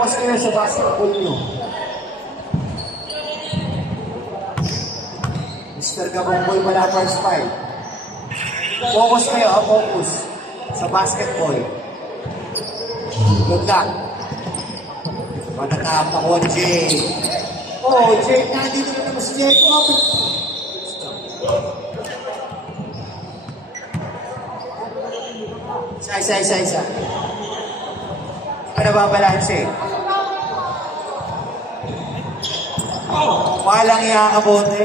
Focus kayo sa basketball nyo. Mr. Gabongboy pala first five. Focus kayo, focus sa basketball. Good luck. Matatap ako, Jay. Oh, Jay, nandito na naman si Jay. Isa. Ano ba balanse? Walang ikakabote.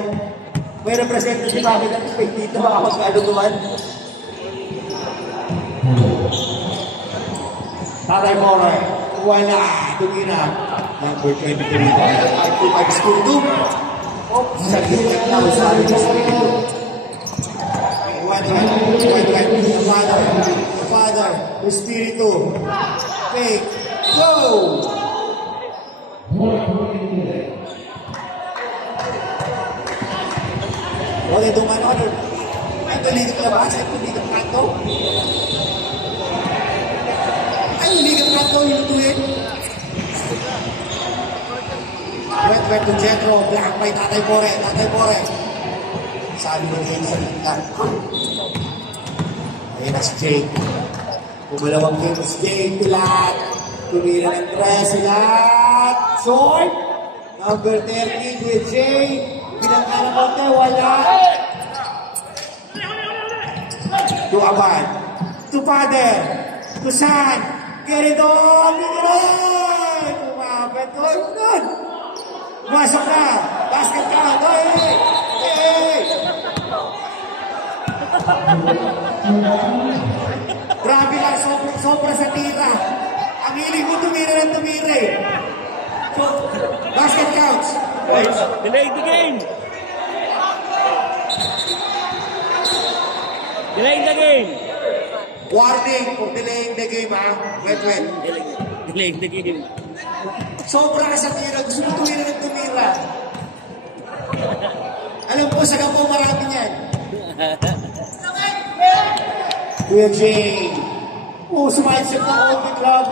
May representative bakit ang dito baka magkalutuan. Tatay Moray, wala. Tumina. Number 23. 5-2 school 2. Oh, sa gilid na sabi niya sa gilid. The Father, the Espiritu. Fake. Go! Okay, dumano ka. Ay, tuligat ka ba? Ay, tuligat kanto. Ay, tuligat kanto yung tuwid. Wet to Jetro. Black by Tatay Pore. Sabi mo ngayon sa litan. Ayun na si Jake. Pumalawang kayo si Jake. Pilat. Tumira ng tres. Pilat. Short. Number 30 with Jake. Pinangka ng konti. Wala. To Abad. To Father. To San. Get it on. Kumapit. Good. Masok na. Basket ka. Hey. Grabe lang, sobra sa tira. Ang hiling mo tumira ng tumira eh. Basket counts. Delay the game. Warning for delaying the game ha. Wait. Delaying the game. Sobra ka sa tira. Gusto mo tumira ng tumira. Alam po, sa kampo marami niyan. Kuya Jay. Sumayad siya ng OP Club.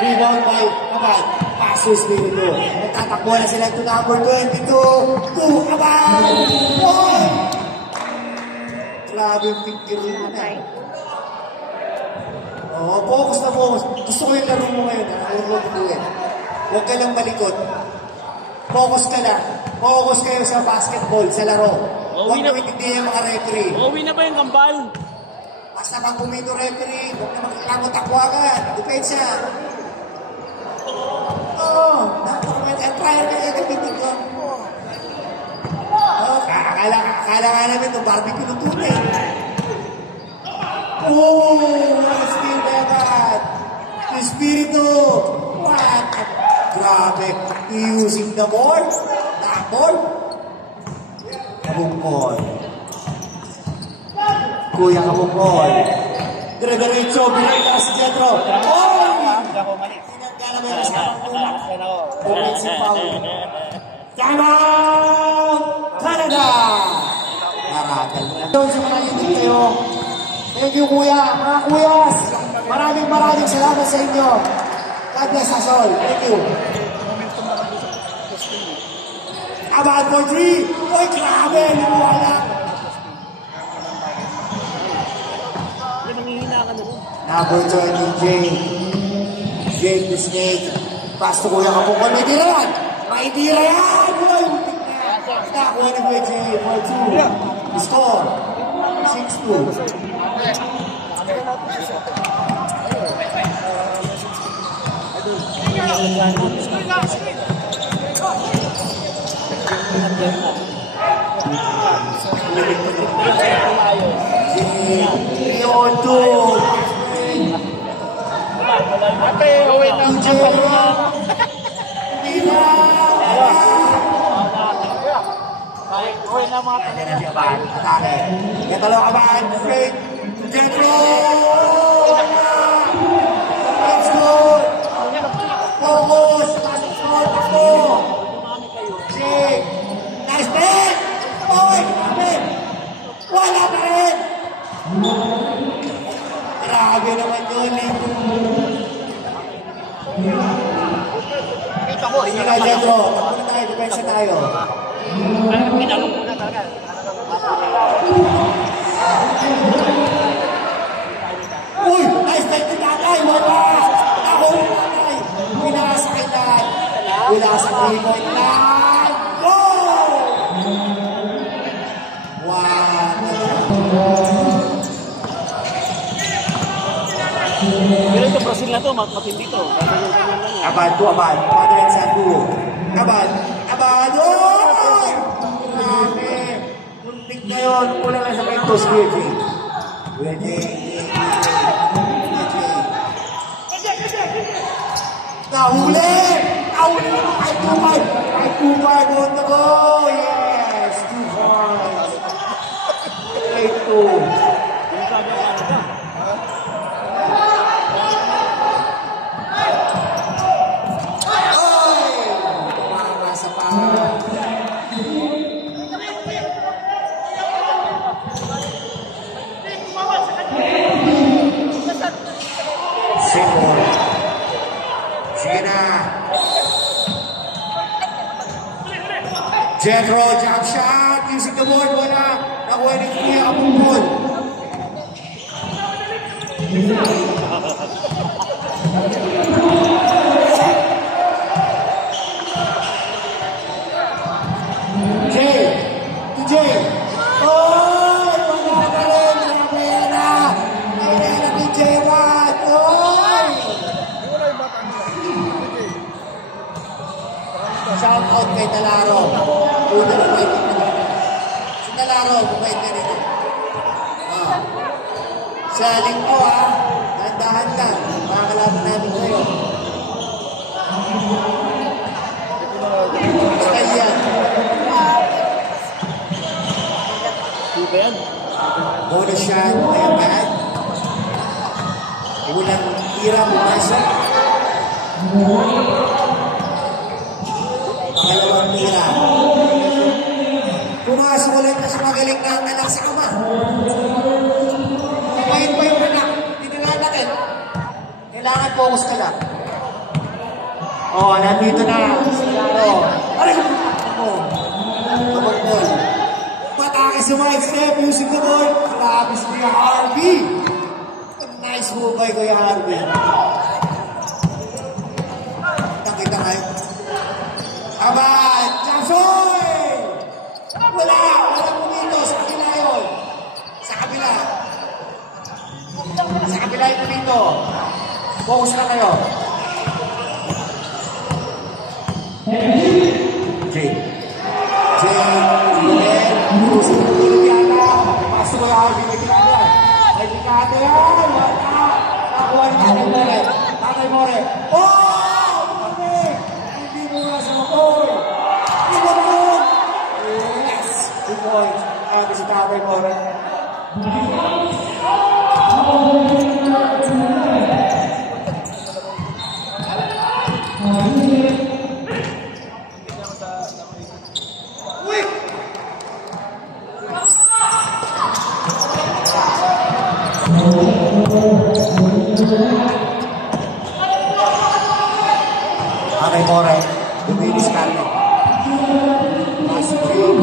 Rebound by Abad. Passes dito. Nagtatakbo na sila to number 22. To Abad. Grabe yung picture yun na. Focus na focus. Gusto ko yung laro mo ngayon. Ayaw ko tutuin. Huwag ka lang malikot. Focus ka lang. Focus kayo sa basketball, sa laro. Huwag na maintindihan yung mga referee. Uwi na ba yung kambal? Basta pag pumito referee, huwag na magkakamot akwagan. Depensa. Prior ka yung kapitin ko. Akala nga namin itong barbecue ng tunay. Skill by Abad. Espiritu. What? Grabe. Using the ball. Ball. Kabungkol. Kuya Kabungkol. Dire-diretso. Binay ka si Jetro. Tinagkala mo yung kasama. Offensive foul. Time out! Canada! Naratal na. Doon sa mga YouTube kayo. Thank you, kuya. Mga kuyas. Maraming salamat sa inyo. God bless us all. Thank you. Abad for 3. Uy, grabe. Limuwala. Number 20, Jake the Snake. Pass to Kuya Kabungkol. May tira yan. Uy, nakakuha ni Kuya Jake for 2. Score. 6-2. Wala pa rin! Grabe naman yun eh. Pedro, muna tayo, depensa tayo. Pinalong muna talaga. Uy! Nice take ni Tatay! Wala! Ako yung Tatay! Wala sa kailan! Wala sa 3-point line! Go! Pero ito, Brazil na to, matindi to. Abad to abad. Padre and Sandu. Abad. Abad. Oy! Grabe. Muntik na yun. Kulang lang sa pintos. Ready. Nahuli! Nahuli! Ay, 2-5. Ay, 2-5 on the go. Yes. 2-5. 8-2. Jetro, jump shot, using the board, wala. Nakuha ni Kuya Kapungkol. Jay, to Jay. Oh, pagkakaroon, Rivera. Rivera ni Jay Watt. Oh! Shout out kay Talaro. Una na may si Talaro, bumait ka rin. Sa lingko dahan-dahan lang. Makakalaban namin kayo. Basta yan. Diba yan? Bonus shot, ayan bad. Unang tira, bumasok. Pangalawang tira. Pumasok ulit na sumagaling na ang anak sa ama. Kumain pa yung anak. Hindi nga natin. Kailangan focus ka lang. Oh, nandito na. Aray ko! Kapag-ball. Patake sa wide step. Using the ball. Labis Kuya Harvey. Nice move by Kuya Harvey. Nakita kayo. Abad! Jackson! Wala po dito. Sa kabila yun. Sa kabila. Sa kabila yun dito. Focus na kayo. Jay. Jay. Using ang tulog yata. Pasok ko yung Harvey. May pinado yan. May pinado yan. Wala. Nakuha ni Tatay More. Tatay More. Oh! Hindi mo nga sa goal. Hindi mo! Yes! 2 points. Sabi si Tatay More. Tatay More. Dumilis kami. Pasok yun.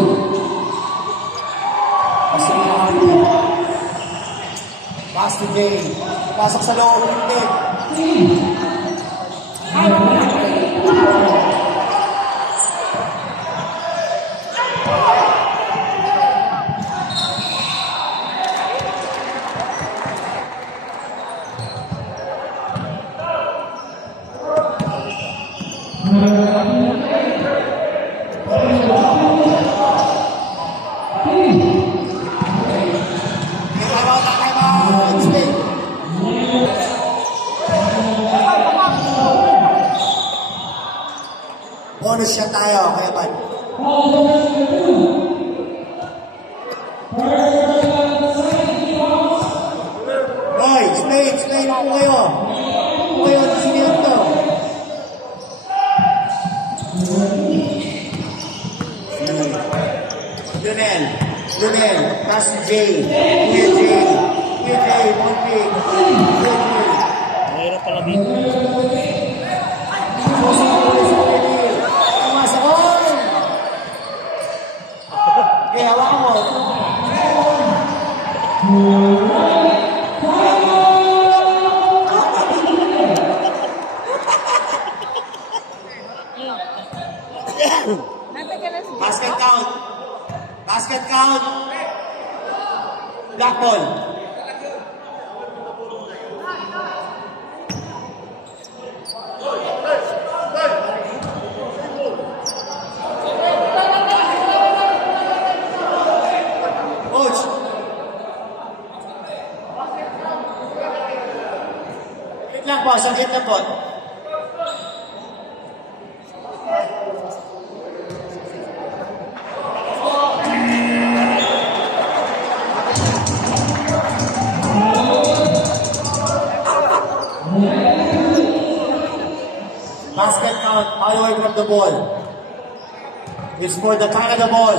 Pasok yun ang hali. Pasok yun. Pasok sa loob ng din. Bonus shot tayo, kaya ba? Hoy, stay na po kayo. Po kayo, sinilip to. Lunel, pass to Jay. Kuya Jay, Monty. Mayroon pala dito. hawakan mo. Basket count. Basket count. Black ball. Coach. Wait lang po, saglit na po. Basket count all the way from the ball. It's for the Canada ball.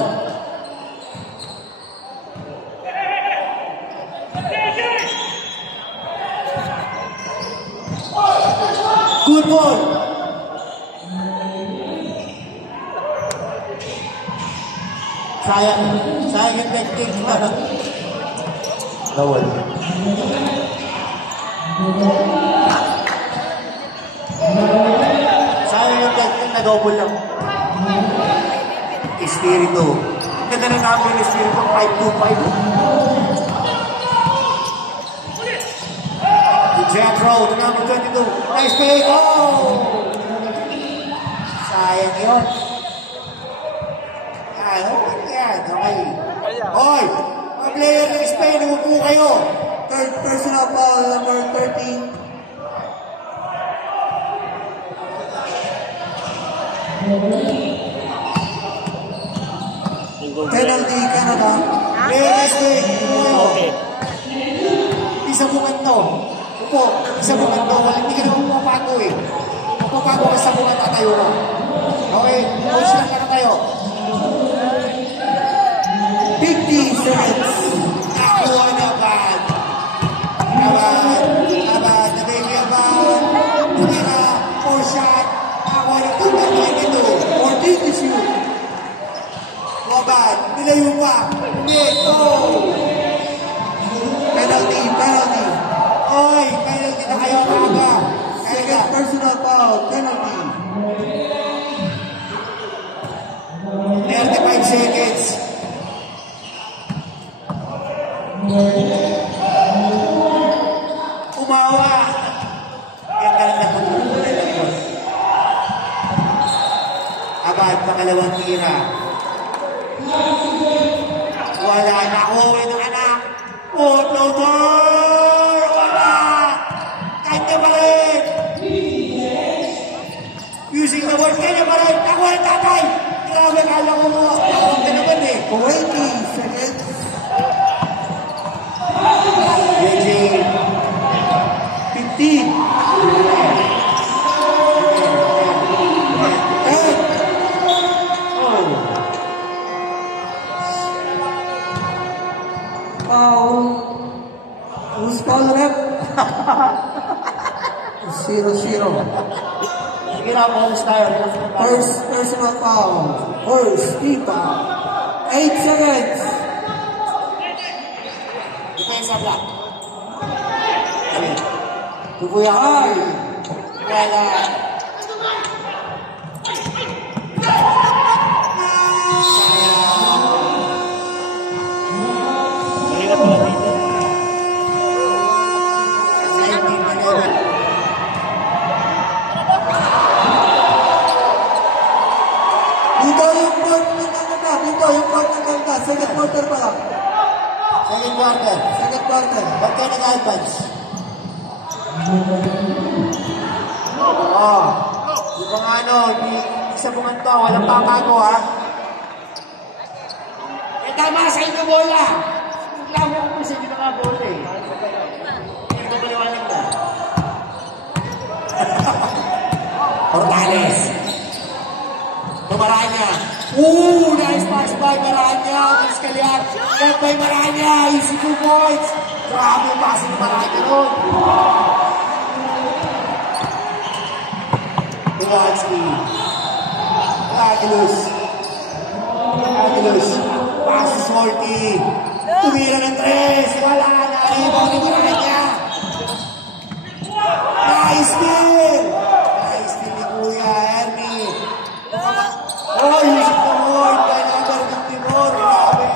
Good ball. Sayang yung technique na. Bawal. Sayang yung technique na double lang. Espiritu. Ganda na namin yung Espiritu, 5-2-5. Jethro, number 22. Nice play. Oh! Sayang yun. Yan. Okay. Hoy! Ang player ng Spain, umupo kayo. Third personal foul, number 13. Penalty, Canada. Player ng Spain. Okay. Isa bungan to. Upo, isa bungan to. Hindi ka naman pumapago eh. Pumapago ka sa bungan, tatayo ka. Okay, coach lang ka na tayo. 50 seconds. Nakuha naman. Naman. Nabigay naman. Tumira. 4 shot. Nakuha ng tumbang ito. 14 to shoot. Waban. Nilayo pa. Neto. Penalty. Oy, penalty na kayo aga. Second personal foul. Penalty. 35 seconds. Umawa. Kaya ka lang napupunan ako. Abad, pangalawang tira. Wala na ako. Ng anak. No more. Wala. Kanya pa rin. Using the word, kanya pa rin. Ako ang tatay. Grabe, kala ko mo. Ako ka naman eh. 20 seconds. Eugene. 15. Who's calling him? 0-0. Sige na, bonus tayo. First personal foul. First team foul. 8 seconds. Defensa block. Tubuya ka. Wala. Malingat pala dito. Second quarter pa lang. Second quarter. Ba't kayo nag-advance? Di ba nga isa bungan to, walang papago ha? Tama sa inyo bola! Reklamo ko po sa inyo mga bola eh. Hindi ko paliwanag na. Ortales. Maranya. Nice pass by Maranya. Miss Kaliar. Left by Maranya. Easy 2 points. Grabe pass ni Maranya nun. Iwanski. Agilus. Passes Shorty. Tumira ng 3. Wala na. Rebound ni Maranya. Nice steal. Nice steal ni Kuya Ernie. Oh, Yusuf Tamoy. Kaya number 54. Grabe.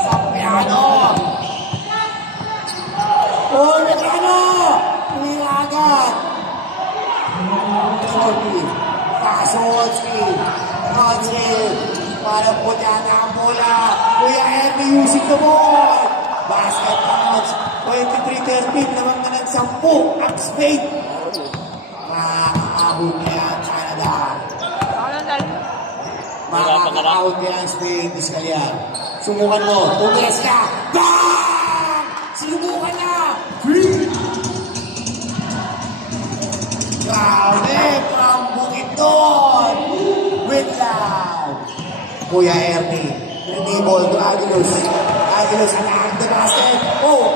Sampiano. Oh, Medrano. Tumira agad. Shorty. Wolski. Para po niya ang bola. Kuya Ernie using the ball. Basket touch. 23-13 naman na ng 10 ang Spain. Makakahod niya ang Canada. Makakahod niya ang Spain. Diskalyan. Sumukan mo. Tumilas ka. Bang! Sinubukan niya. Grabe. From Bukidnon. With love. Kuya Ernie. Renable to Aguilos. Aguilos attack the basket. Oh!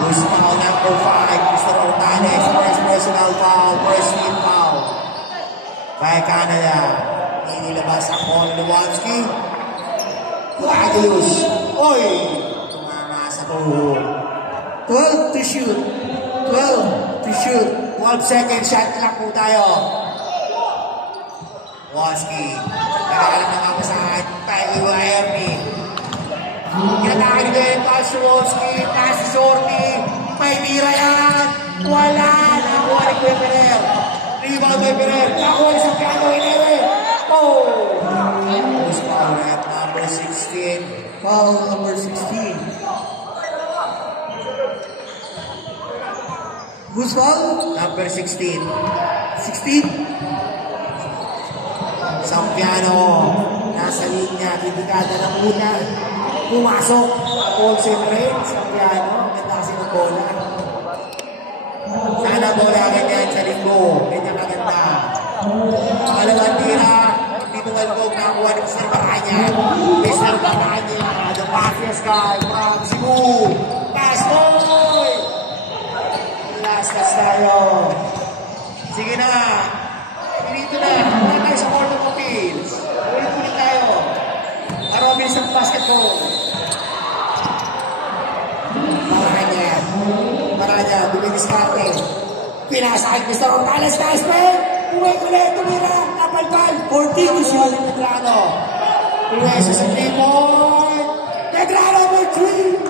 Loose foul number 5. Mr. Ortanes. First personal foul. First team foul. By Canada. Inilabas ang ball ni Wolski. To Aguilos. Oy! Tumama sa tuho. 12 to shoot. 12 to shoot. 12 second shot lang po tayo. Wolski. Nagkakalang na nga sa akin. Tayo Ernie. Kinatakin nito yung pass to Wolski. Pass to Shorty. May mira yan. Wala. Nakuha ni Kuya Ferrer. Rebound by Ferrer. Nakuha ni Sampiano. Inere. Oh! Who's foul at number 16? Foul number 16. Who's foul? Number 16. 16? Sampiano. Nasa linya. Bibigada ng una. Pumasok. Concentrate. Sampiano. Ganda kasi ng bola. Sana bola agad yan sa linggo. Ganyan kaganda. Malawang tira. Hindi tumalgog na kuha ng Mr. Baranya. Mr. Baranya. The fastest guy from Cebu. Pastoy! Last tayo. Sige na. Dito na. Muna tayo sa Court of Appeals. Ulit tayo. Arobin sa basketball. Maranya. Dumidiskarte. Pinasakit Mr. Ortales. Nice man. Uwi ulit. Tumira. Napalpal. 14 to shoot. Medrano. Pruesa sa 3-point. Medrano by 3.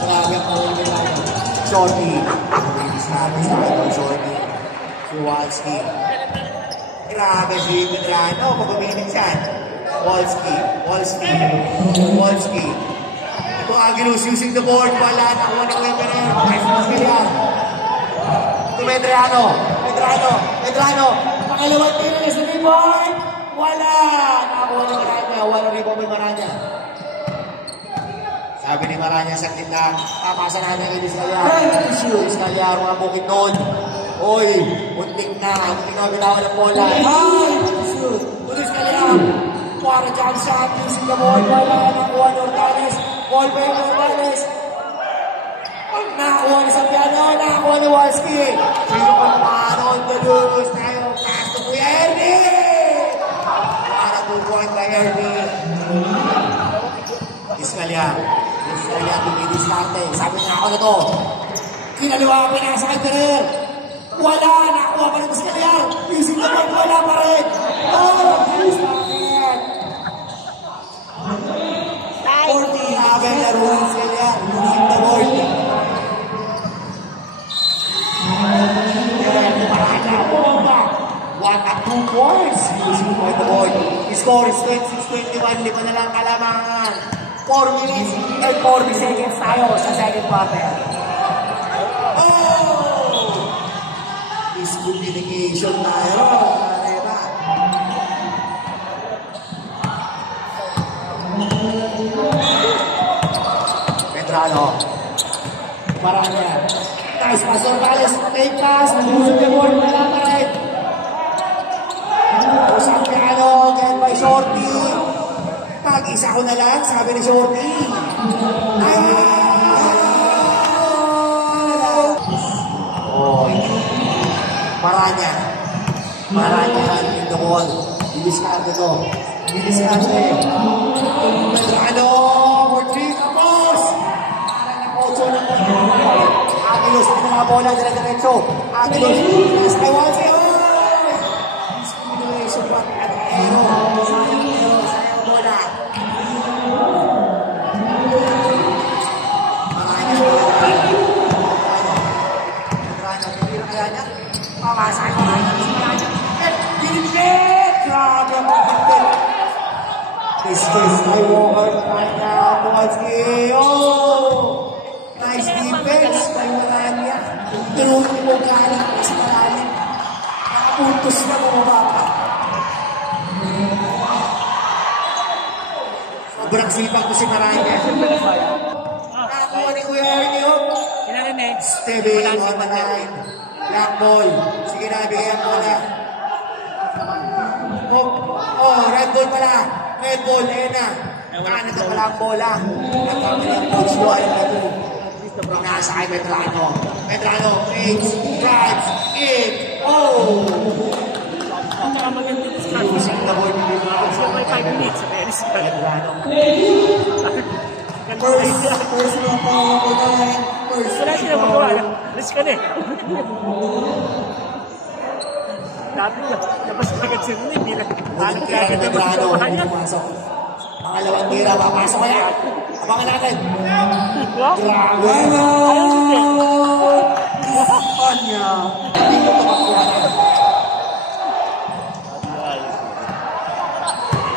Grabe ang pawin Medrano. Shorty. Dumidiskarte sa akin. Shorty. Si Wolski. Grabe si Medrano. Pag-uminig siya. Wolski. Ito Aguilos using the board. Wala. Nakuha ni Kuya Ferrer. Nice Pascalian. Ito Medrano. Pangalawang tira na sa rebound. Wala. Nakuha ni Maranya. Wala rebound by Maranya. Sabi ni Maranya sa kitang papasa natin ang Discalyar. Mga bukid doon. Oy, muntik na bitawan ng bola. Discalyar. Para jump shot using the ball. Wala. Nakuha ni Ortales. Ball by Ortales. Nakuha ni Sampiano. Nakuha ni Wolski. Sino pa paano on the loose tayo. Pass to Kuya Ernie. Para 2 point by Ernie. Discalyar dumidiskarte. Sabi niya ako na to. Kinaliwa pa niya sa kay Ferrer. Wala. Nakuha pa rin Discalyar. Using the ball. Wala pa rin. Oh, Discalyar. 40. Habang laro Discalyar. Using the ball. One at 2 points. Using the board. Score is 26-21. Di pa na lang kalamangan. 4 minutes and 40 seconds tayo sa second quarter. Oh! Miscommunication tayo. Medrano. Maranya. Nice pass Ortales. Take pass. Using the board. Wala pa rin. Sampiano, again by Shorty. Pag-isa ko na lang, sabi ni Shorty. Oh, Maranya. Maranya in the wall. Didiskarte to. Didiskarte. Medrano for 3. Tapos! Ocho na po. Agilos. Ito na bola. Dire-diretso. Agilos. Yes, I want it. Discrimination. What an error. Sayang error. Sayang bola. Pamasay ko lang si Maranya. Dinipit! Grabe ang pagpapit. This is Skywalker Maranya. Kowalski. Oh! Nice defense kay Maranya. Turunin mo galing sa malalim. Nakapuntos na bumaba pa. Sobrang sipag ko si Maranya. Nakakuha ni Kuya Ernie. Steven on the line. Black ball. Sige na, bigyan mo na. Oh, red ball pala. Red ball, ayun na. Kanan na pala ang bola. Nagkamali ang coach mo. Ayun na ito. Nasa kay Medrano. Medrano, aids, drives, in. Oh! Using the ball. May 5 minutes. Medrano. First na po ako line. Wala sila magawa. Alis ka na eh. Dati lang. Labas agad sila na. Hindi na. Alam ka agad naman sa kawahan yan. Pangalawang gira. Papasok kaya. Abangan natin. Wow. Grabe. Isapan niya. Hindi ko ito makuha na.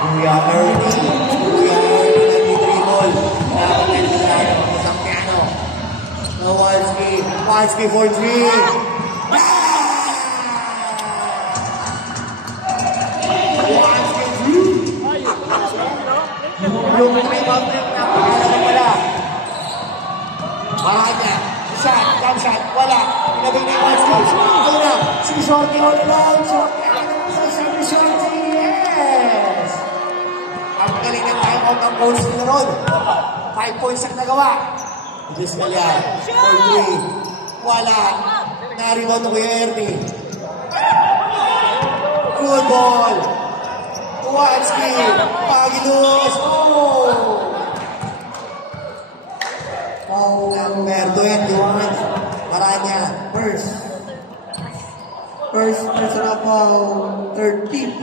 Kuya Ernie. Kuya Ernie nag-dribble. Nakapagyan sa tayo. Isang piano. Kowalski. Kowalski for 3. Lumang may boundary na pangalan pala. Maranya. Shot. Jump shot. Wala. Pinabing na yung shot. Ito na. Si Shorty all around. Si Shorty. Yes! Ang galing ng time out ng coach nila ron. 5 points ang nagawa. Diyos ka yan. For 3. Wala. Na-rebound ko yung Ernie. Good ball. Kowalski. Pagilos. Oh! Number 21. Maranya. First na po. 13.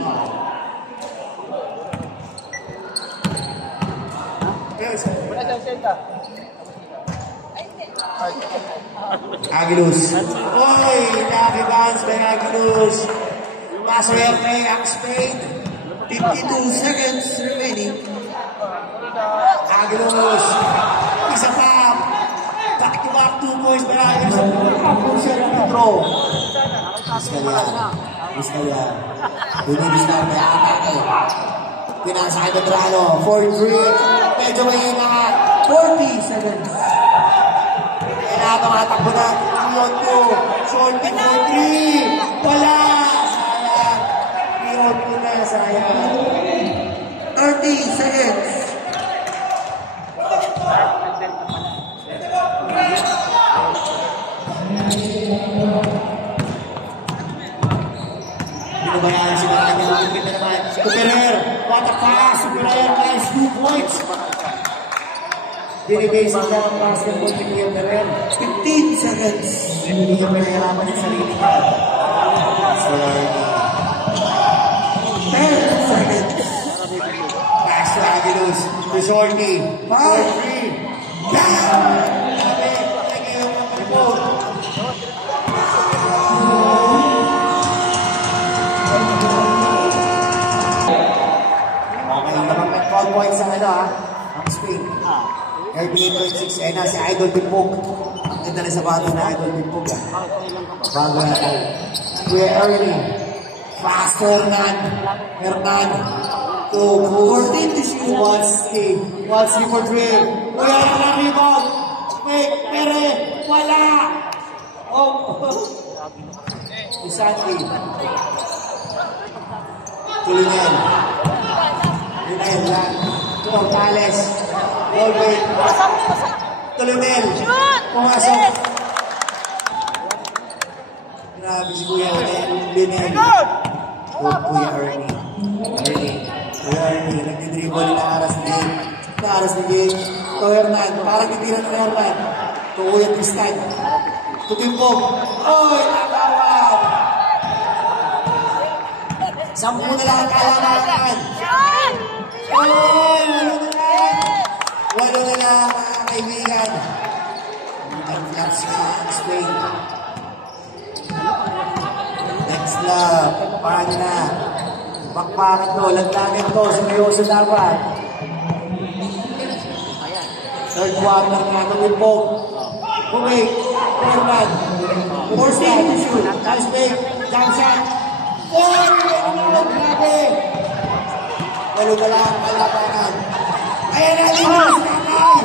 Agilos. Oy! Naki-bounce by Agilos. Maswerte ang Spain. 52 seconds remaining. Agilos. Isa pa. Back-to-back 2 points by Agilos. Kapag siya nag-throw. Vizcaya. Binibis na may atake. Pinasa kay Medrano. 4-3. Medyo may inangat. 40 seconds. Kaya tumatakbo na. Iyon ko. Short 4-3. Wala. Sayang. Iyon ko na. Sayang. 30 seconds. Binabayaan si Maranya. Lupit na naman. Superer. What a pass. Superer guys. 2 points. Binibase niya ang basketball ni Kuya Superer. 15 seconds. Hindi niya pinahirapan yung sarili niya. So, 10 seconds. pass to Agilos. To Shorty. 4-3. Down! Grabe. Nag-iwan ng palipog. Okay, nakapag 12 points ang ano ha. Ang Spain. 38.6. Ayun na si Idol Pimpog. Ang ganda na sapatos na Idol Pimpog ha. Bago natin. Si Kuya Ernie. Fast Hernan. Hernan. 14 to shoot. Kowalski for 3. Kuya Hernan rebound. Make. Pere. Wala. Oh. Isanti. Tulingan. Tulingan yan. Portales. Ballway. Tulunel. Pumasok. Grabe si Kuya Hernan. Linel. Kuya Ernie. Kuya Ernie. Nagdidribble na Aras ni Jake. Aras ni Jake. Ito Hernan. Parang titiran ni Hernan. Ito Kuya Tristan. Ito Timbog. Oy! Nakawan! 10 na lang ang kailangan. Oy! 8 na lang mga kaibigan. Ang flaps na ang swing. Next love. Paano na? Bakbakan to. Lagdagan to. Sumayoso dapat. Third quarter na ito with Bob. Bumig. Forman. Force down to shoot. Nice break. Jump shot. Oh! Grabe! Lalo na lang ang kalabanan. Ayan na! Limas! Nanay!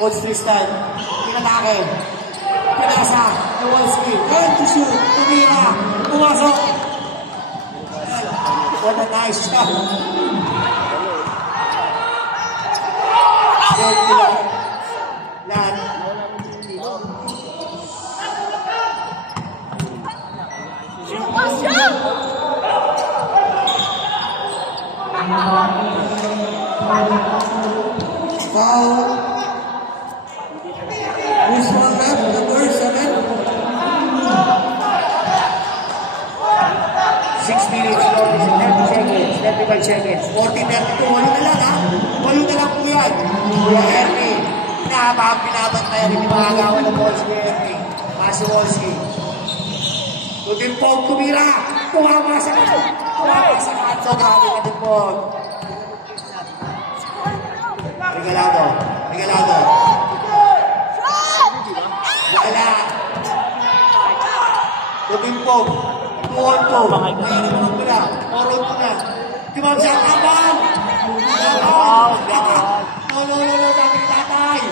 Coach Tristan, pinatake, pinasa, Kowalski, turn to shoot, tumira, pumasok. What a nice shot. Lahat. Foul. Who's on that? Number 7. 6 minutes, 30 seconds, 35 seconds, 40-32, walo na lang ha? Walo na lang po yan. Kuya Ernie, pinabantayan rin yung mga agawan ng balls ni Ernie. Masi Wolski. Tudimpog, tumira, tumama sa kanto, grabe na Tudimpog. Regalado. Wala. Tudimpog. Tuon ko. Ayan naman ko na. Oron ko na. Timam siya. Tabang! No. Sabi ni tatay.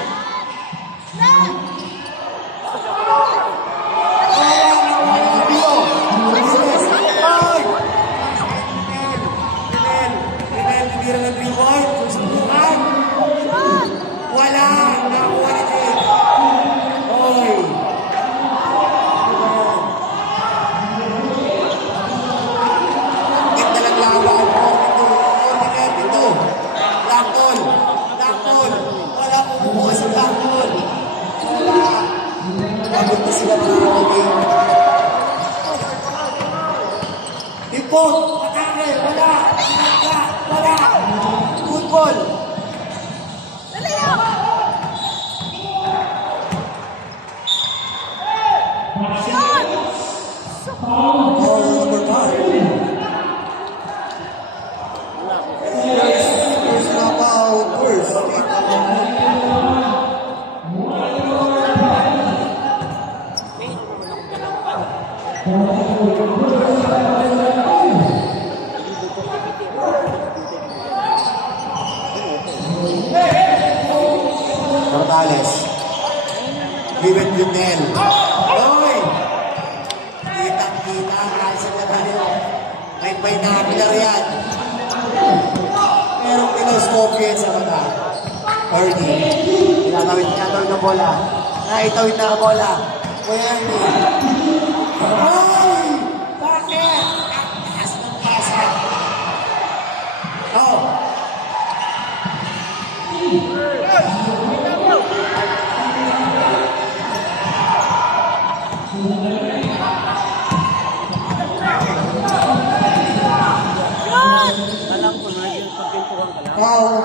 Tira ng reward. Susubukan. Wala. Nakuha ni Jake. Oy. Ganda lang laban. Ito. Blackball. Wala pumupuha sa Blackball. Wala. Nagod na sila mga kaibigan. Ipot. Atake. Wala. Football. Number 5. First knockout. First. Morales. Given Lunel. Oy! Kitang-kita ang alsa na tayo. May binocular yan. Merong kinoscope yan sa mata. Ernie. Tinatawid na bola. Naitawid na ang bola. Kuya Ernie. Ay! Bakit? Ang taas ng pasa. Oh! Foul.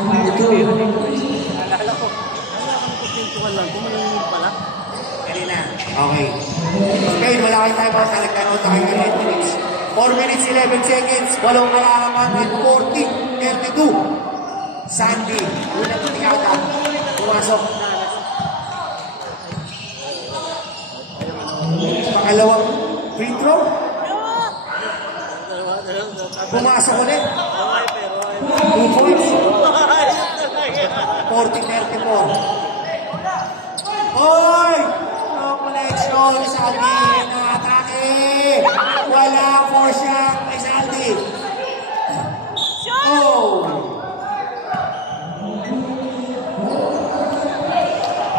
Number 2. Alala ko nagpapintuan lang. Kumain pala. Kanina. Okay. Okay, wala kayong time out. Nagkaroon tayo ng 8 minutes. 4 minutes, 11 seconds. Walong kalalaman. 40-32. Sandy. Unang pinyada. Pumasok. Dalawang free throw. Pumasok ulit. 2 points. 40-34. Hoy! No collection. Saldi. Nakatake. Wala for shot. May Saldi. Oh!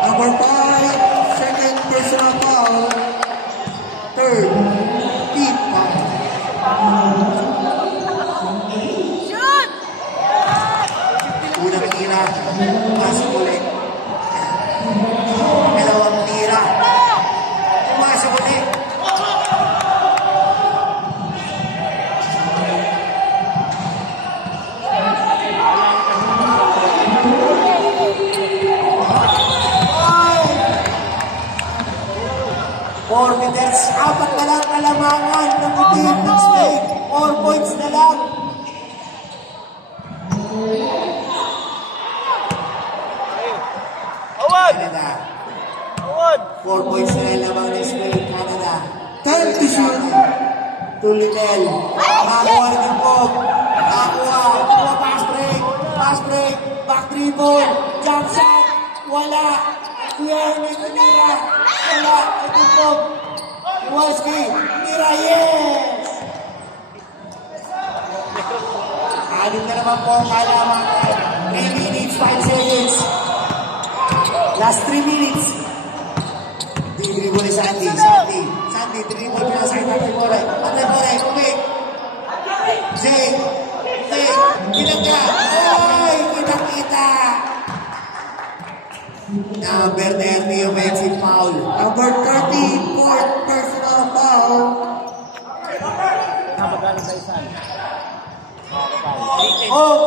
Number 5, second personal foul. Third, team foul. Unang tira. Pumasok ulit. Dalawang tira. Pumasok ulit. Four minutes, apat na lang kalamangan ng team ng Snake. 4 points na lang. Canada. 4 points na lang lamang ng Snake, Canada. 10 to shoot. Tulinel. Nakakuha rin ng Pog. Nakakuha. Pass break. Back dribble. Jump shot. Wala. Kuya, may tumira. Wala. Ito Pog. Iwaski. Tira. Yes! Anim na naman po ang kalamangan. 3 minutes, 5 seconds. Last 3 minutes. Dribble ni Sandy. Sandy, dribble niya sa iba kay Moray. Patay Moray, kumik. Jake. Pinagka. Oy, kita-kita. Number 30, offensive foul. Number 30, fourth personal foul. Oh!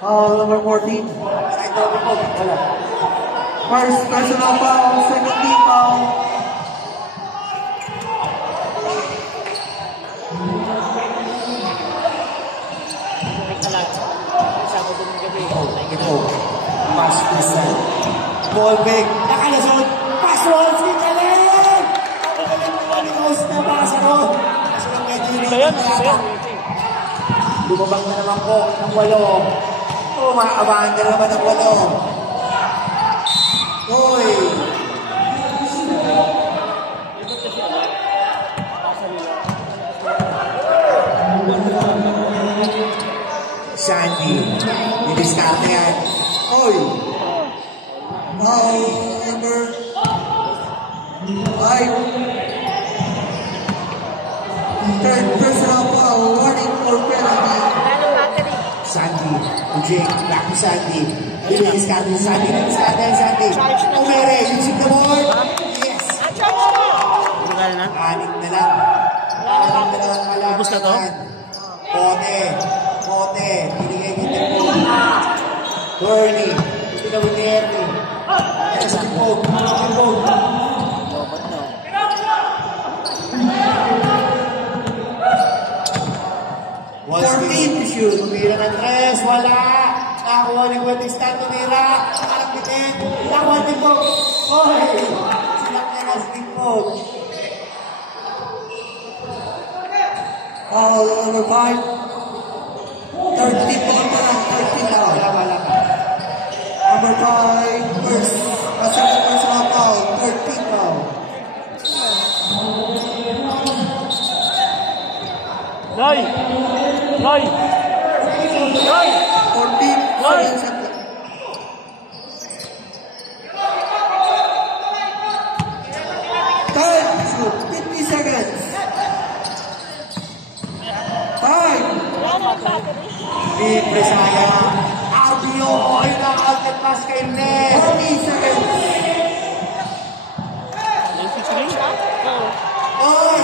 Foul number 14. Side double po. Wala. First personal foul, second team foul. Ito. Pass to Sam. Ball back. Nakalasod. Pass roll. Finalin! Ang galing mo ni Coast na pass roll. Kasi yung medyo yun. Lumabang na naman po ng 8. Maabangan ka naman ng 8. Hoy! Sandy. Diniskarte yan. Hoy! Foul number 5. Third personal foul, warning for penalty. Sandy. Ujek. Back to Sandy. Diniskarte si Sandy. Diniskarte si Sandy. Umere. Using the board. Yes! Anim na lang. Anim na lang ang kalaban. Ubus na to? Bote. Binigay kita po. Bernie. Pinawin ni Ernie. Sa Pog. Fourteen to shoot. Tumira ng 3. Wala. Nakakuha ni Bautista. Tumira. Nakalang bitin. Nakakuha ni Pog. Oy! Silak niya na si Pog. Foul number 5. Third team foul pa lang, third team foul. Wala ka. Number 5, second personal foul, third team foul. Roy! 14 seconds. Time to shoot, 50 seconds. 5, Libre sayang. RBO. Ay, naka-outlet pass kay Ned. 40 seconds. Oy!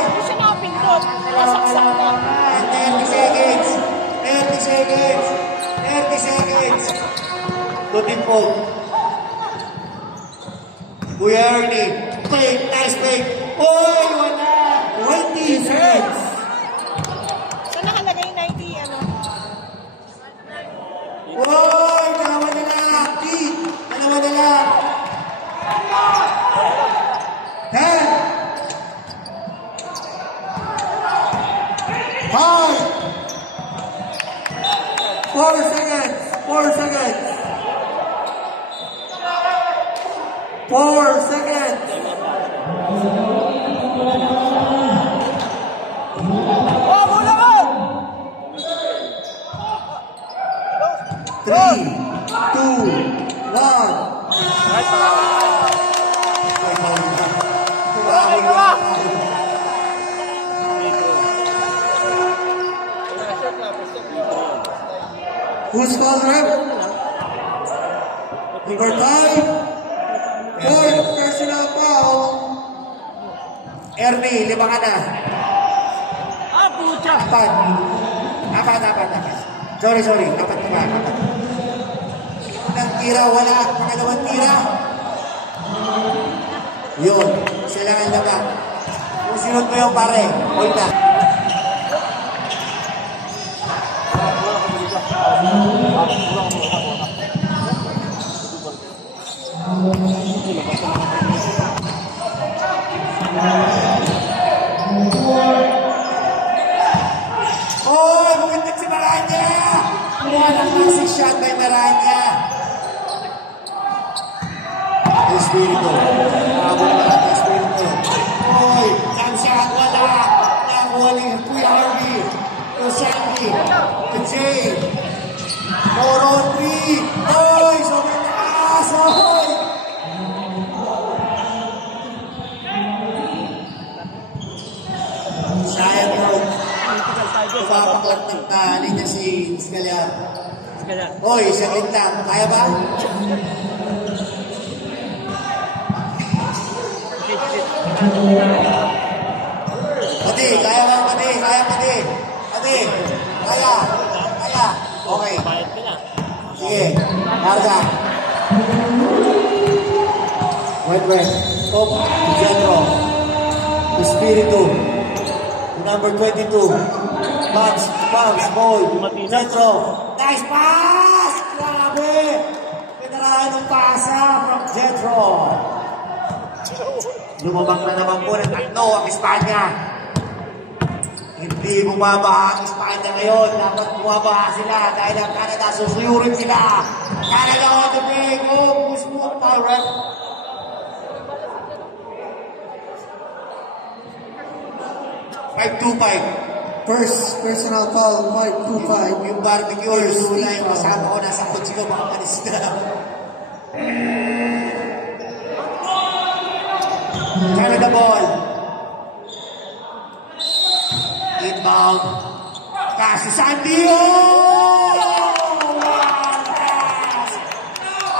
30 seconds. 30 seconds. 30 seconds. Tutin po. Kuya Ernie. Fake. Nice fake. Oy! Wala. 20 seconds. Saan nakalagay 90, ano? Oy! Dalawa na lang. Dalawa na lang. 10, 4 seconds. 3, 2, 1. Who's called rep? Overtime. Fourth personal foul. Ernie, 5 ka na. Pucha! Apat. Sorry. Apat. Unang tira, wala. Pangalawang tira. Yun. Sila ang laba. Kung sinod mo yung pare, hold na. Oh, bumitig si Maranya! Kumuha ng classic shot by Maranya. Espiritu. Nakabot na lang Espiritu. Oy, jump shot, wala. Nakuha ni Kuya Harvey. Roshanki. To Jay. Rodri. Oy, sobrang taas. Oy! Sayang yun. Pumapaklat ng tali niya si Scalia. Oy, saglit lang. Kaya ba? Pati, kaya ba? Pati. Kaya. Okay. Sige. Karga. Wait. Top. General. Espiritu. Number 22. Bugs, ball. Centro. Nice pass! Grabe! Pinarahan ng pasa from Jetro. Lumabak na naman po ng 3 ang Espanya. Hindi bumaba ang Espanya ngayon. Dapat bumaba sila dahil ang Canada susuyurin sila. Canada on the break. Oh, smooth power. First personal foul, 5-2-5. Yung barbecue, yung sula, yung kasama ko nasa kutsi ko, baka manis na. Canada ball. Inbound. Kaso Sandy!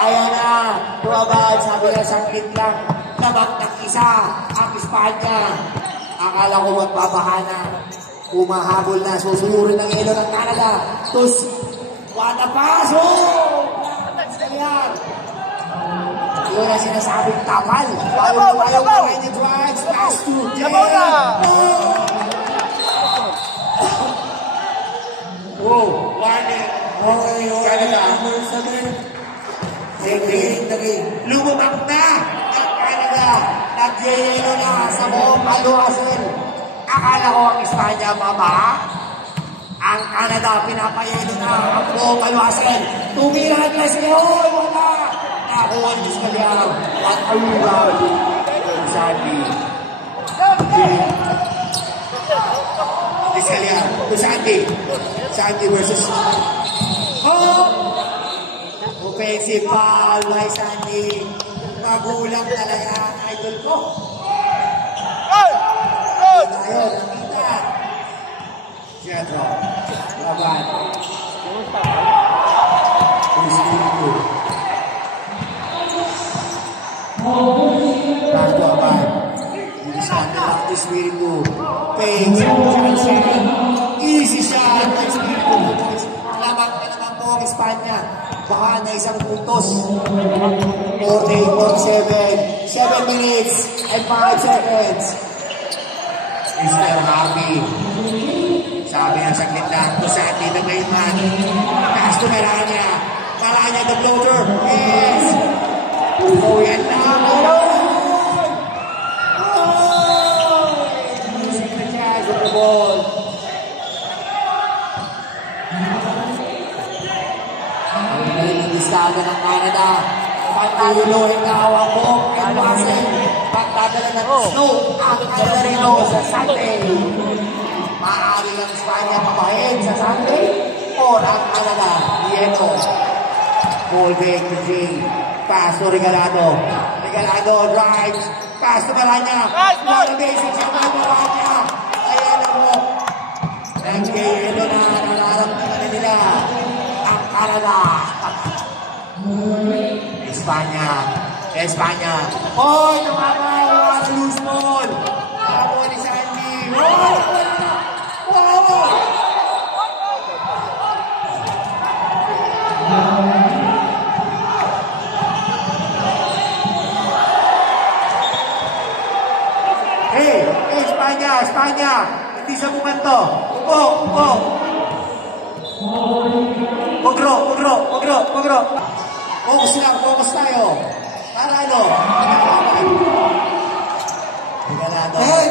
Ayan na. Tuwabad. Sabi na sakit lang. Labag ng isa. Ang Espanya. Akala ko magpapahana. Umahabol na. Susuyurin ng ilo ng Canada. Tus. Wala paso! Ayan. Yun ang sinasabing tapal. Ayaw mo rin yung drugs. Pass to Jay. Oh, warning. Canada. Lumabak na ang Canada. Nagyayelo na sa buong paluasin. Akala ko ang Espanya baba. Ang Canada pinapayelo na ang buong paluasin. Tumira na siya. Wala. Nakuha ni Scalia. At Aruba. Sandy. Scalia. Sandy. Sandy versus offensive foul by Sandy. Magulang talaga ang idol ko. Ayun, nakita. Jetro. Laban. Espiritu. Bago abad. Bilisan na lang Espiritu. Pace. Johnson. Easy shot. Espiritu. Labang na naman po ang Espanya. Baka na isang puntos. 48-47. 7 minutes and 5 seconds. Mr. Harvey. Sabi ng saglit lang. Kusati na ngayon man. Taas to Maranya. Maranya the floater. Yes. Oh, yan na. Losing the chance of the ball. Ang naging distaga ng Canada. Patuloy na awang ball. boxing. Pagdadala ng snow ang Aldarino sa Sunday. Maaari ang Espanya pamahin sa Sunday o ang Canada, Diego. Holding to G. Pass to Regalado. Regalado drives. Pass to Malanya. Mga basic siya mga Malanya. Ayan na mo. Nag-gayelo na nararamdaman na nila ang Canada. Espanya. Espanya. Oy, tumama. Wala loose ball. Nakakuha ni Sandy. Wow! Hey, Espanya, Espanya. Hindi siya bumanto. Upo, upo. Pugro, pugro, pugro, pugro. Focus lang, focus tayo. Para ano? Regalado. Hey!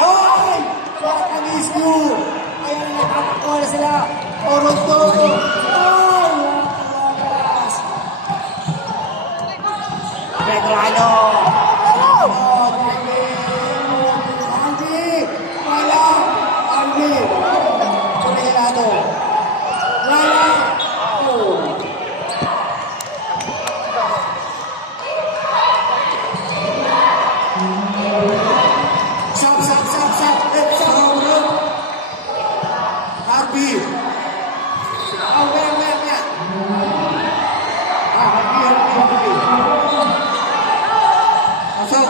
Hoy! What a miss you! Ayan na, nakakuha na sila. Toronto! Medrano! Aldi! Wala! Aldi! Regalado! Wala! Stop, stop, stop, stop! Stop! Harvey! Oh, where? Harvey. Masuk!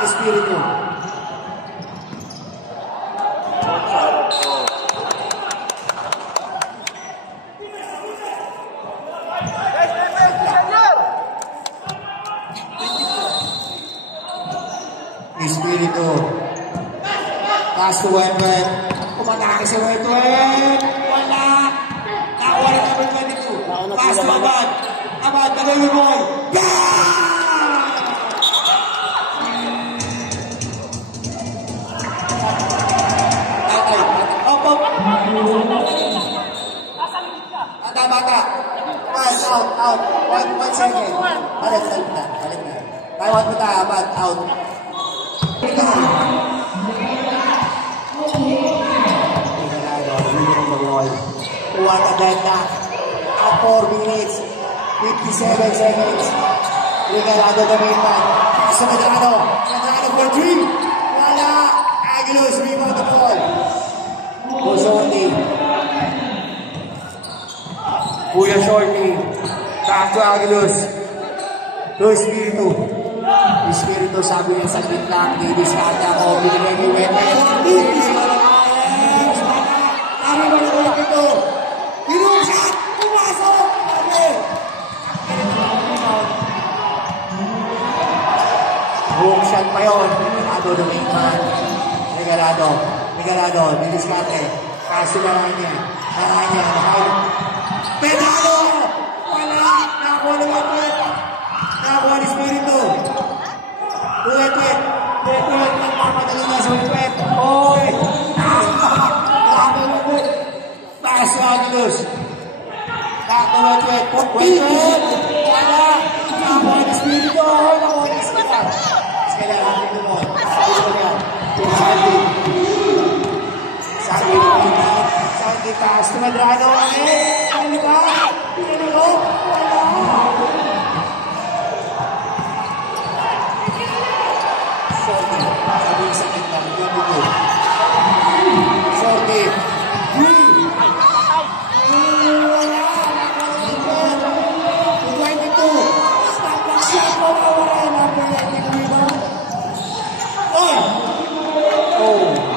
Espiritu. Espiritu. Pass to Wentwet. Kumatake si Wentwet. Wala. Nakuha na number 22. Pass to Abad. Abad, tagay mo. Bata. Pass out. One second. Balik na. Taiwan mo tayo, but out. What a benda. At 4 minutes. 57 seconds. Regalado gamitan. Sa Medrano. Medrano for 3. Wala. Aguilos, rebound the ball. Shorty. Kuya Shorty. Taas to Aguilos. To Espiritu. Espiritu sabi niya sa gitna. Didiskarte ako. Binigay ni Wentwet. Kami ba na ulit ito? Hinusat! Pumasok! Kami! Hook shot pa yun. Regalado na main man. Regalado. Didiskarte. Kaso na lang niya. Pedalo! Wala! Nakakuha ng Wentwet! Nakakuha ng Espiritu! Wentwet! Nagpapadali na sa Wentwet! Oy! Nakakuha ng Wentwet! Pass to Aguilos! Nakakuha ng Wentwet! Wentwet! Wala! Nakakuha ng Espiritu! Nakakuha ng Espiritu! Skala, nakakuha ng Sandy pass to Medrano! Ano ba? Pinalo? Wala! Sorry. Sabi sa kita. Sorry. Wala! 22! Stop back shot! Wala! Napayagin ba? Oy! Oh!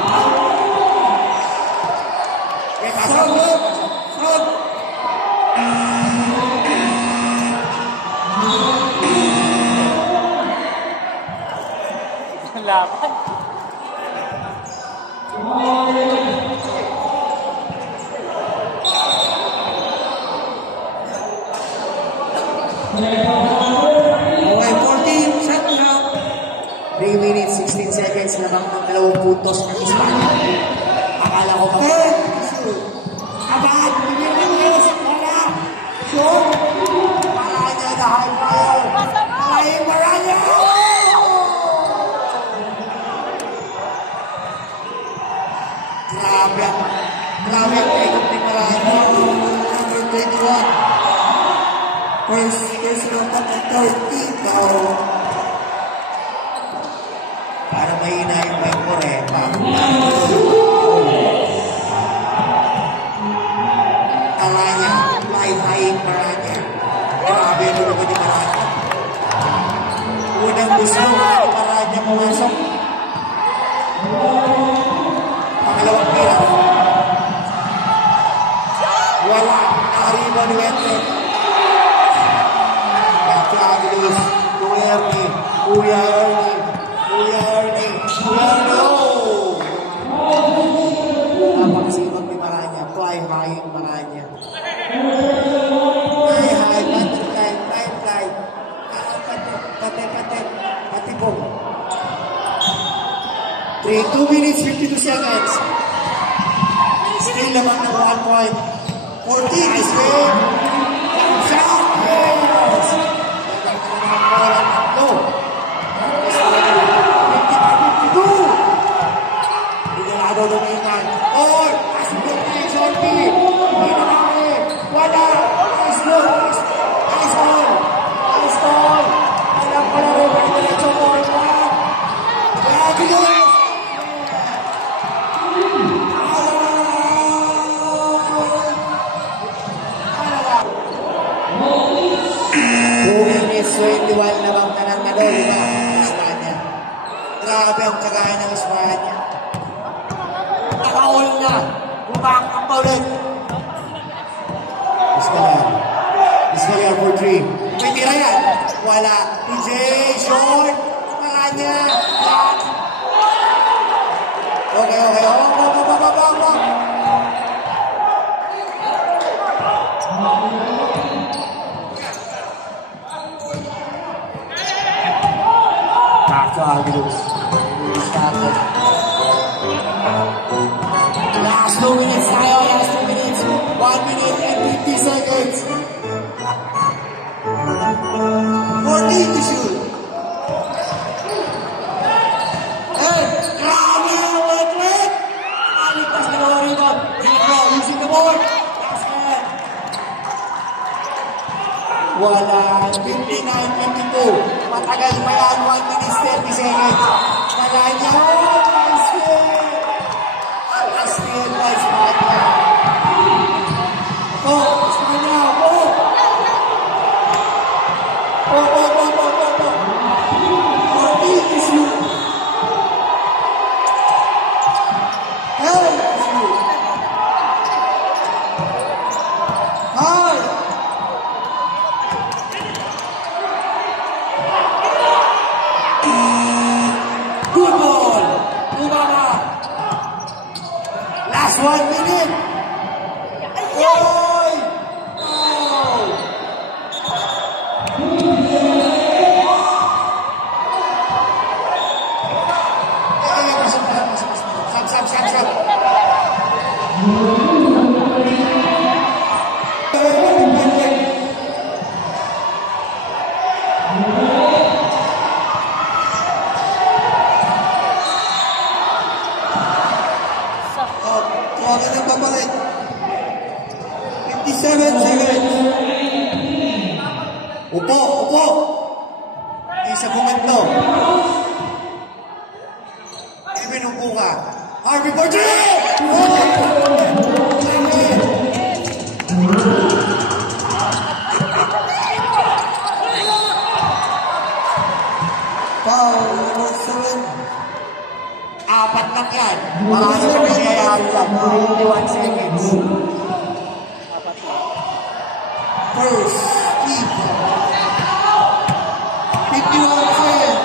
Laban. Okay, 14 shot clock. 3 minutes, 16 seconds lamang ng 2 puntos ng Espanya. Akala ko ba? Abad! Hindi mo yung wala! Shoot! Maranya na high fire! Maraming Maranya! Grabe! Grabe ang ikot ni Maranya. Number 21. First personal foul ng 13. Para mahina yung memore. Maranya, high Maranya. Grabe ito naman ni Maranya. Unang gusto ni Maranya pumasok. Pangalawang pila. Wala. Nakariba ni Wendell. Fabulous. Kuya Ernie. Napakasipag ni Maranya. Fly high Maranya. Fly high, butterfly, fly. Pati po. 2 minutes, 52 seconds. Still naman ng 1 point. 14 is good. Shot! Yes! No! 55-52! Bigilado Domingan. Or! Asibot na yung Shorty! Pinamaki! Wala! Nice goal! Nice goal! Nice goal! Alam ko na rin pa rin ito mo! Fabulous! 21 na bang nananalo, di ba? Espanya. Grabe ang kagaya ng Espanya. Naka-all na. Bumakang pa ulit. Ismael for 3. May tira yan. Wala. DJ, short. Maranya. Lock. Okay. Fabulous. Last 2 minutes tayo, last 2 minutes. 1 minute and 50 seconds. 14 to shoot. Hey, grabe ang wet. Aligtas na naman rin doon. Dito, using the board. Last man. Wala. 59-52. Matagal pa yan. 1 minute 30 seconds. Wala niya. Nice game. Last game by Espanya. Espanya. Last 1 minute. Oy! Oh! Stop. Tuwagan ng papalit. 57 seconds. Upo. Isa bumento. Even upo ka. Harvey Portrait! Foul number 7. Apat lang yan. Marami sa masiyayari lang. 21 seconds. First, Steve. 51 seconds.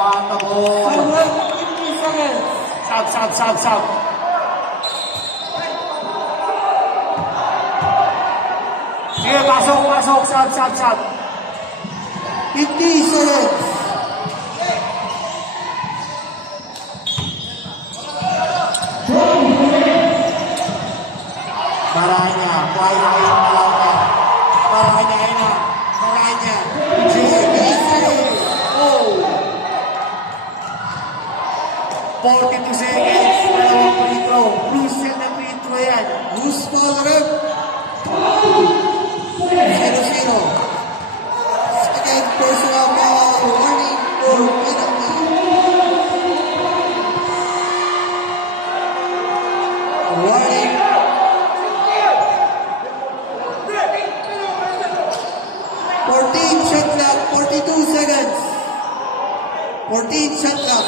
What a goal! 50 seconds. Stop. sub. Sige, pasok, sub. 50 seconds. Maranya, kuaya melawan. Maranya. 42 seconds. Dalawang free throw. Crucial na free throw yan. Loose ball rep. 0-0. Second personal foul. Warning for penalty. Warning. 14 shot clock. 42 seconds. 14 shot clock.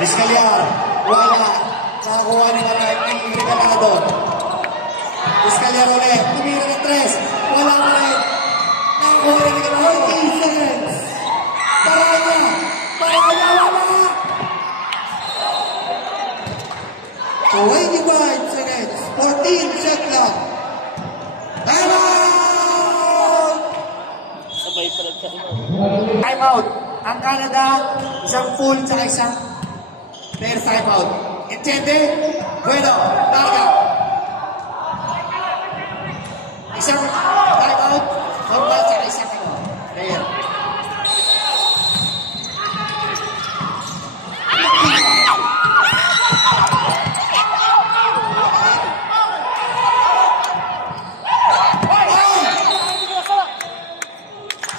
Vizcayar, wala. Nakakuha ni Maraming Regalado. Vizcayar ulit. Tumira ng 3. Wala pa rin. Nakakuha ni Regalado. 40 seconds. Maranya, wala. 25 seconds. 14 shot clock. Time out! Sabay pa lang tayo. Time out. Ang Canada, isang full sa isang player time out. Entiende? Bueno, larga. Isang time out, normal sa isang player.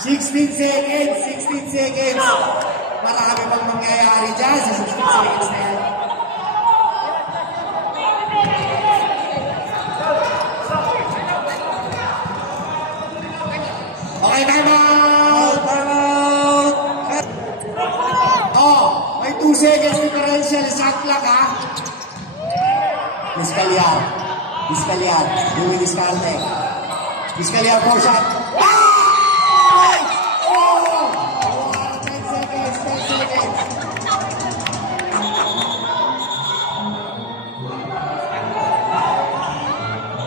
Sixteen seconds. Marami pang mangyayari dyan sa 16 seconds na yan. Okay, time out! Oh, may 2 seconds differential. Shot clock, ha? Vizcayar. Louis Vizcarte. Vizcayar, 4 shot.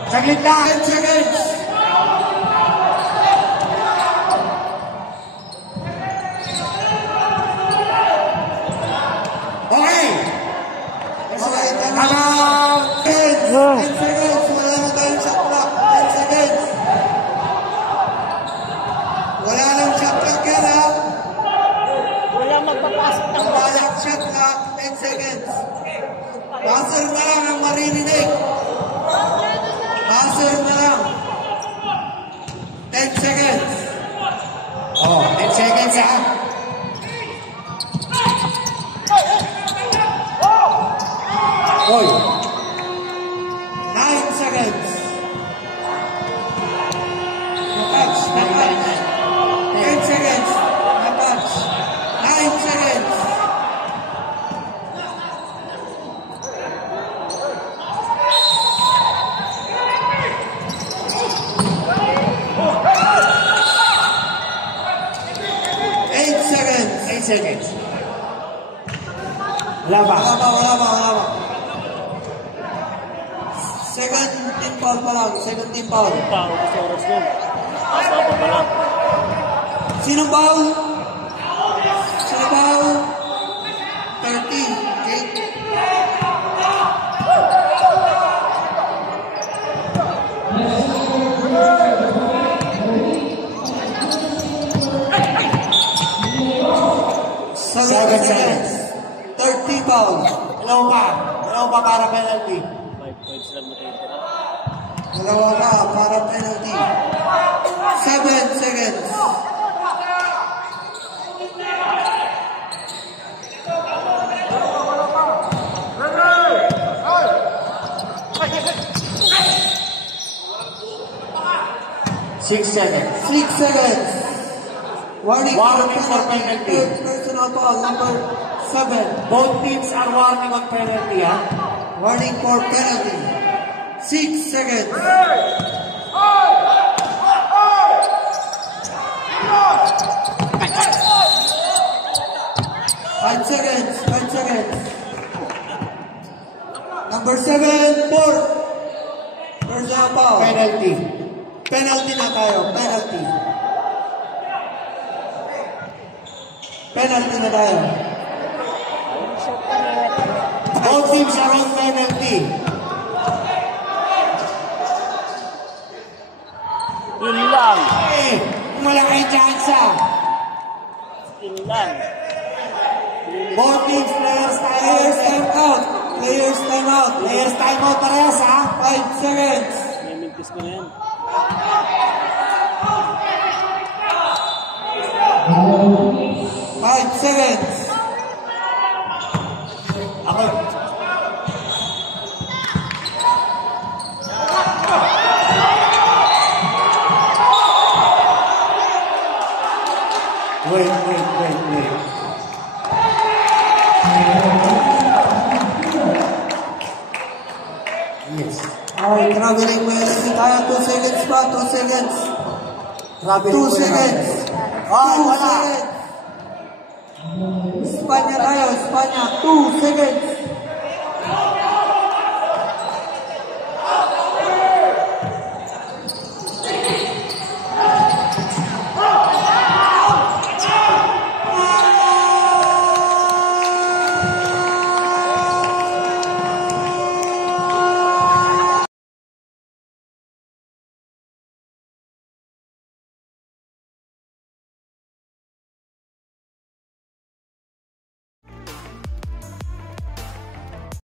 Saglit na! 10 seconds! Okay! Okay, time Come out. out! 10 seconds. Wala na tayong shot clock. 10 seconds. Wala nang shot clock yan, ha? Walang magpapasok ng bola. Walang shot clock. 10 seconds. Buzzer na lang ang maririnig. Buzzer na lang. 10 seconds. Oh, 10 seconds, ha? Hoy! 9 seconds. Na-touch. 10 seconds. Na-touch. 9 seconds. Seconds. Wala ba? Wala ba. Second team foul pa lang. Second team foul. Tao ko sa oras nun. Asa pa lang. Sinong foul? 13. Okay. Seven seconds. 30 foul. Dalawa pa para penalty. 5 points lang matitira. Dalawa pa para penalty. 7 seconds. Six seconds. 6 seconds. Warning for penalty. Third personal foul, number 7. Both teams are warning on penalty, ha? Warning for penalty. 6 seconds. 5 seconds. 5 seconds. Number 7, fourth. Personal foul. Penalty. Penalty na tayo. Penalty. Penalty na tayo. Both teams are on penalty. Yun lang. Eh, malaki chance. Yun lang. Both teams, players Players time time out. Players time out. Players time out parehas, ha? 5 seconds. May mintis ko na yan. 5 seconds. Ako. Wait. Yes. Alright, traveling penalty tayo. 2 seconds pa. 2 seconds. 2 seconds. 2 wala. seconds. Espanya tayo. Espanya. 2 seconds.